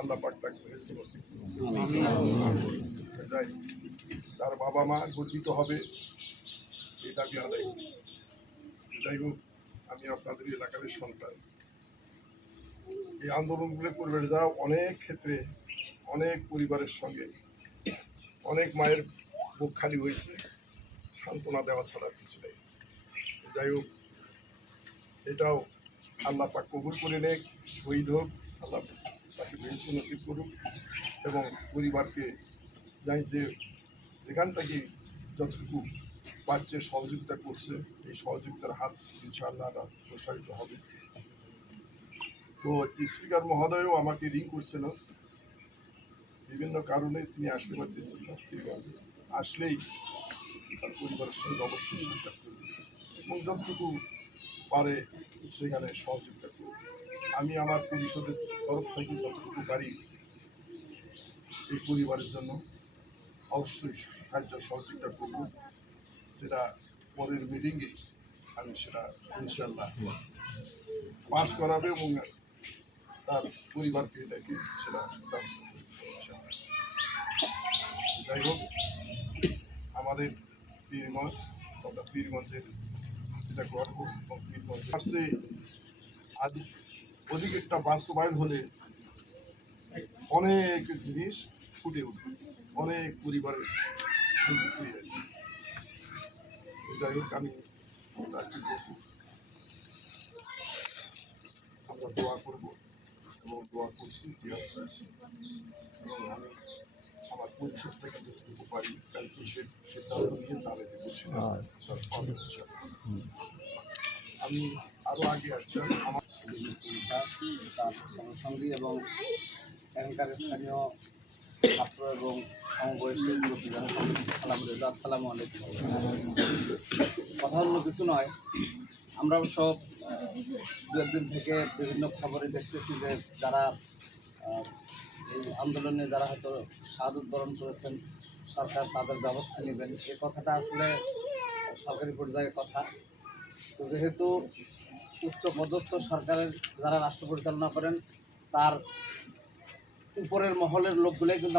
আল্লাহ পাক তাকে নসিব যাই তার বাবা মা গর্বিত হবে, এই দাবি আদায় যাই হোক, আমি আপনাদের এলাকার সন্তান। এই আন্দোলনগুলো করবে যা অনেক ক্ষেত্রে অনেক পরিবারের সঙ্গে অনেক মায়ের বুক খালি হয়েছে, সান্ত্বনা দেওয়া ছাড়া কিছু নেই। যাই হোক, এটাও আল্লাহ পাক কবুল করে নেক, শহীদ হোক, আল্লাহ তাকে নসিব করুক এবং পরিবারকে জানি যে যেখান থেকে যতটুকু পাচ্ছে সহযোগিতা করছে, এই সহযোগিতার হাত ইনশাআল্লাহ প্রসারিত হবে তো স্পিকার মহোদয়ও আমাকে রিং করছিল বিভিন্ন কারণে তিনি আসতে পারতেছেন না। আসলেই তার পরিবারের সঙ্গে অবশ্যই সাক্ষাৎ করবে এবং যতটুকু পারে সেখানে সহযোগিতা করবে আমি আমার পরিষদের তরফ থেকে যতটুকু পারি এই পরিবারের জন্য অবশ্যই সাহায্য, সহযোগিতা করব। সেটা পরের মিটিংয়ে আমি সেটা ইনশাল্লাহ পাস করাবে এবং তার পরিবারকে ডেকে সেটা যাই হোক, আমাদের পীরগঞ্জ তথা পীরগঞ্জের যেটা গর্ব এবং পীরগঞ্জ পাশে আজ অধিক একটা বাস্তবায়ন হলে অনেক জিনিস ফুটে উঠবে। অনেক পরিবারের। যাই হোক আমি আমরা দোয়া করব এবং দোয়া করছি এবং আমি আমার পরিষদ থেকে যতটুকু পারি কালকে সে সিদ্ধান্ত নিয়ে চালাতে বসে আমি আরও আগে আসছিলাম আমার তার সঙ্গী এবং এখানকার স্থানীয় ছাত্র এবং সমবয়সী মুরব্বীগণ আলহামদুলিল্লাহ, আসসালামু আলাইকুম। কথা অন্য কিছু নয়। আমরা সব দু একদিন থেকে বিভিন্ন খবরে দেখতেছি যে যারা এই আন্দোলনে যারা হয়তো শাহাদত বরণ করেছেন, সরকার তাদের ব্যবস্থা নেবেন। এ কথাটা আসলে সরকারি পর্যায়ের কথা। তো যেহেতু উচ্চ পদস্থ সরকারের যারা রাষ্ট্র পরিচালনা করেন তার উপরের মহলের লোকগুলোই কিন্তু